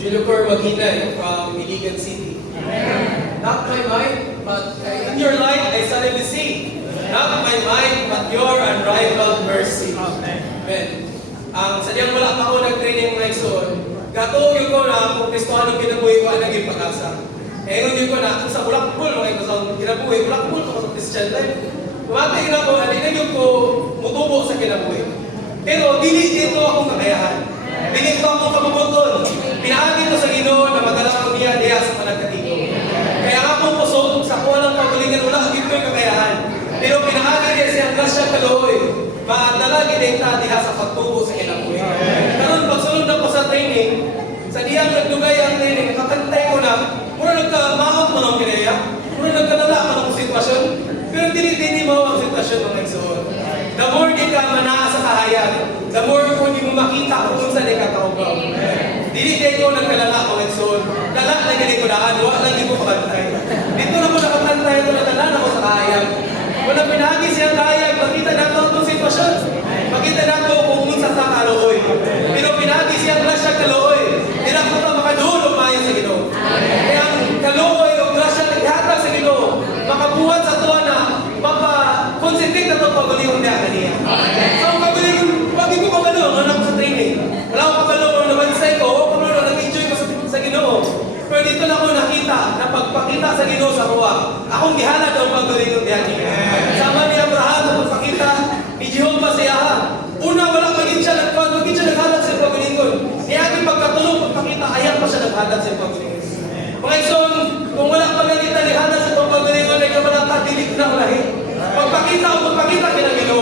Julio Cor Maginay from Iligan City. Not my mind, but in your light I suddenly see. Not my mind, but your unrivaled mercy. Amen. Ang sadyang wala pa ako nag-training mga igsoon, gato yung ko na kung Kristohanong kinabuhi ko ang naging pag-asa. Ngayon yung ko na kung sa bulakbol, mga igsoon kinabuhi, bulakbol ko sa Christian life. Kumatay na ko, alin yung ko mutubo sa kinabuhi. Pero dili dito akong kakayahan. Dili ko akong kabubuton. Pinaagi ko sa Ginoo na madala ko niya diya sa panagkatiko. Kaya akong pusod sa kuha ng pagalingan, wala dito yung kakayahan. Pero pinaagi niya siyang grasya kaluoy. Madala gidenta diha sa pagtubo sa kinabuhi. Karon pagsulod na ko sa training, sa diyang nagdugay ang training, kakantay ko na, muna nagkamahok mo ng kinaya, muna nagkalala ka ng sitwasyon, pero dili mo ang sitwasyon mga igsoon. The more di ka manaa sa kahayag, the more kung di mo makita kung saan di ka kaugaw. Dili ko nagkalala mga igsoon. Kala na gini ko daan, wala lang ko kakantay. Dito na mo nakakantay ko na tanan ako sa kahayag. Wala pinagi siyang kahayag, makita na ito itong sitwasyon. Makita na ito kung unsa sa kalooy. Pero pinagi siyang grasya kalooy. Di na ko ito makadulo mayo sa Ginoo. Kaya ang kalooy o grasya naghatag sa Ginoo, makabuhat sa tuwa na mapa-concentrate na ito pag-uliyon niya kaniya. So, pag-uliyon, pag ko pag-uliyon, ano ako sa training? Wala akong pag-uliyon, nabansay ko, o pag-uliyon, nag-enjoy ko sa Ginoo. Pero dito na ako nakita, na pagpakita sa Ginoo sa kuwa, akong gihala daw pag-uliyon niya. Sama ni Abraham na pagpakita ni Jehovah siya. Una, wala maging siya naghalat sa pag-uliyon. Niya aking pagkatulong, pagpakita, ayan pa siya naghalat sa pag-uliyon. Mga igsoon, kung wala pa nga kita naghalat sa pag-uliyon, ay kamalata, dilig na ulahin. Pagpakita o pagpakita kinagino.